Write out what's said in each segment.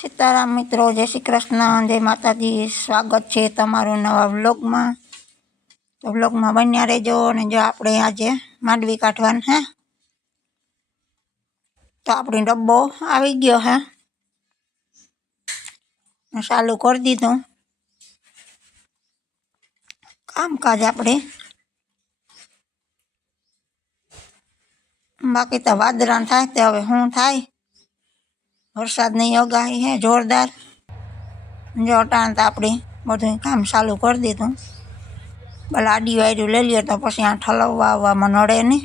સીતારામ મિત્રો, જય શ્રી કૃષ્ણ જય માતાજી. સ્વાગત છે તમારું નવા વ્લોગમાં. તો વ્લોગમાં બન્યા રહેજો અને જો આપણે આજે માંડવી કાઢવાનું હે, તો આપણી ડબ્બો આવી ગયો હે. ચાલુ કરી દીધું. કામકાજ આપણે. બાકી તો વાદળા થાય તે હવે શું થાય. વરસાદની આગાહી હે, જોરદાર. જો અટાણ તો આપણે બધું કામ ચાલુ કરી દીધું. ભલે આડી વાયરું લઈ લઈએ તો પછી આ ઠલવવા આવવામાં નડે નહીં.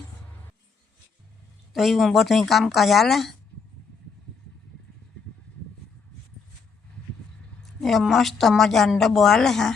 તો એવું બધું કામકાજ હાલે. એ મસ્ત મજાનો ડબ્બો હાલે હા.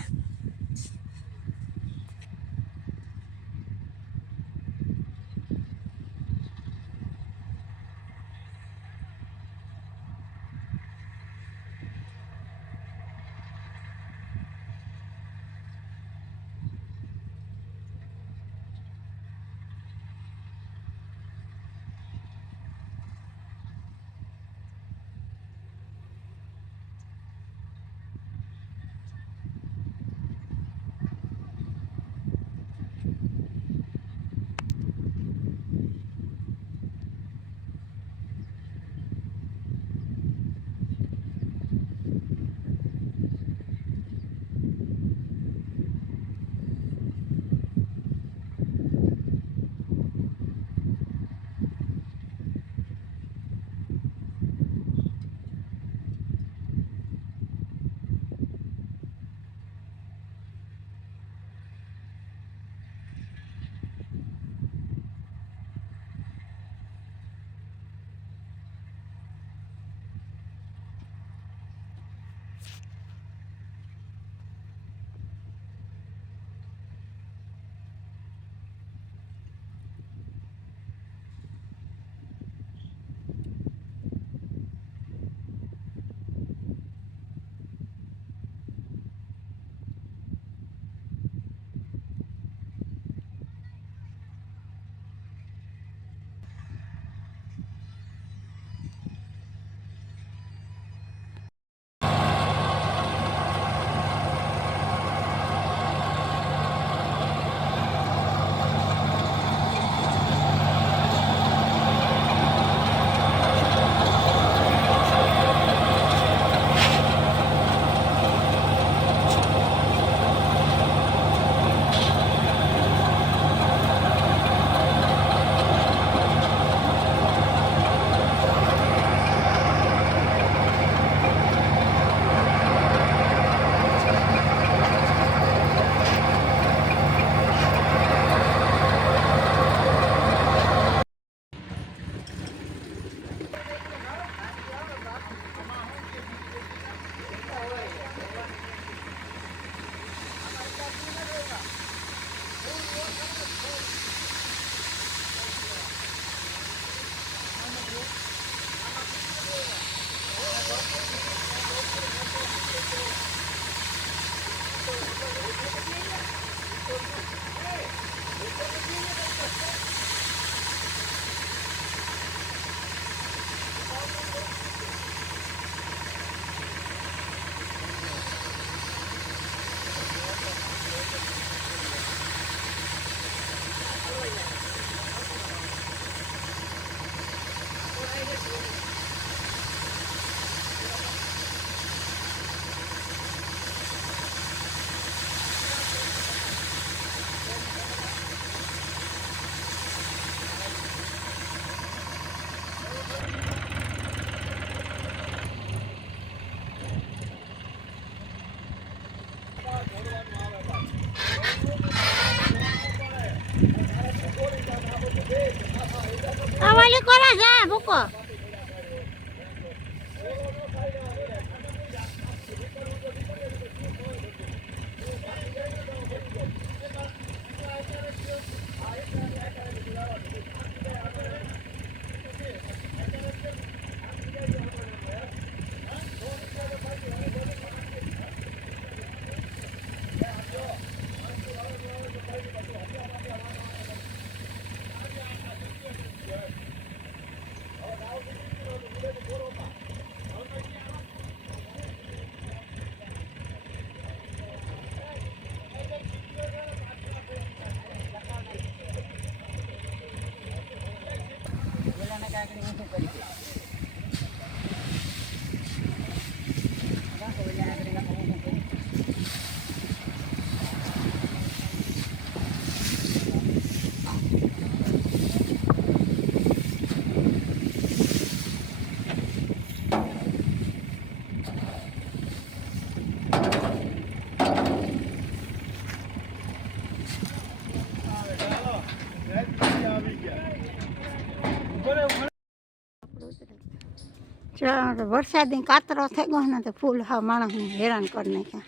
વરસાદની કાતરો થઈ ગયો ને તો ફૂલ હા માણસને હેરાન કરી નાખ્યા.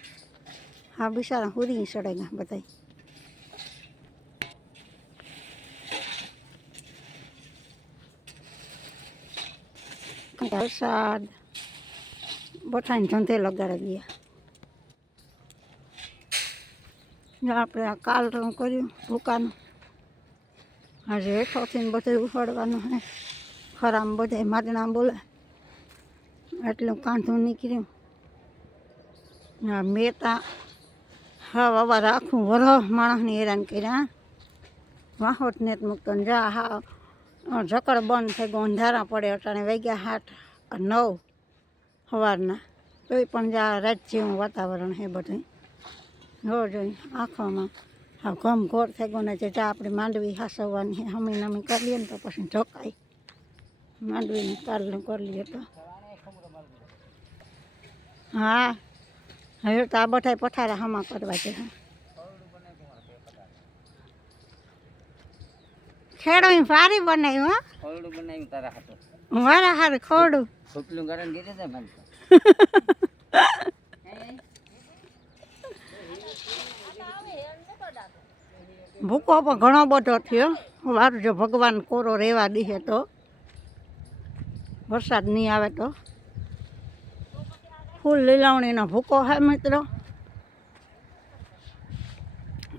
હા, બિચારા હુરી ચડે ગયા બધા વરસાદ, બધાને ધંધે લગાડી ગયા. આપણે આ કાલ કર્યું ભૂકાનું આજે હેઠોથી બધું ઉપાડવાનું હે. ખરામાં બધા માદણા બોલે. એટલું કાંધું નીકળ્યું. આ મેતા હા બાબા આખું વરહ માણસને હેરાન કર્યા વાહોટ નેત મૂકતો જા, હા. ઝકડ બંધ થઈ ગયો, અંધારા પડે, અટાણે વાગ્યા આઠ નવ સવારના. તોય પણ જા, રાત જેવું વાતાવરણ છે બધું હો જોઈ, આંખોમાં હા ગમ ઘોર થઈ ગયો ને જે જા આપણે માંડવી હાસવવાની હમી નમી કરી લઈએ ને તો પછી ઢોકાય. માંડવીને કાલનું કરી લઈએ તો. હા. હવે તો આ બધા પથારા હમા કરવા છે. ખેડો ભારી બનાવ્યું હા. ખોરડું બનાવ્યું તારા હાથે. મારા હારે ખોરડું ખોટલું ગરણ ગીરે છે મને ભૂકો પણ ઘણો બધો થયો. વારું જો ભગવાન કોરો રહેવા દીધે તો. વરસાદ નહીં આવે તો. ફૂલ લીલાવણીનો ભૂકો હે મિત્રો.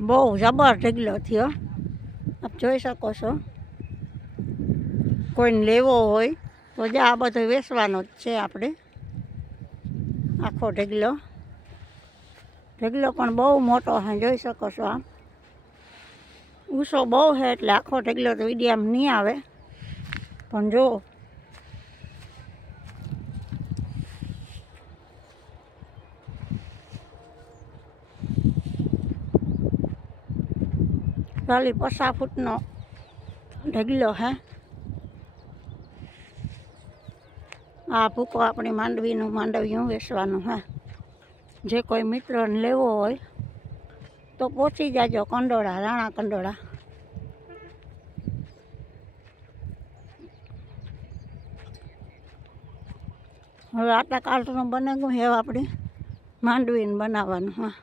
બહુ જબર ઢગલો થયો. આપ જોઈ શકો છો. કોઈને લેવો હોય તો જે, આ બધો વેચવાનો જ છે આપણે. આખો ઢગલો. ઢગલો પણ બહુ મોટો છે, જોઈ શકો છો આમ ઊંચો બહુ છે એટલે આખો ઢગલો તો વિડીયામાં નહીં આવે. પણ જો ખાલી પચાસ ફૂટનો ઢગલો હે. આ ભૂકો આપણી માંડવીનું માંડવીયું વેચવાનું હે. જે કોઈ મિત્રને લેવો હોય તો પહોંચી જાજો કંડોળા, રાણા કંડોળા. હવે આટલા કાલનું બને ગયું હવે આપણી માંડવીને બનાવવાનું, હા.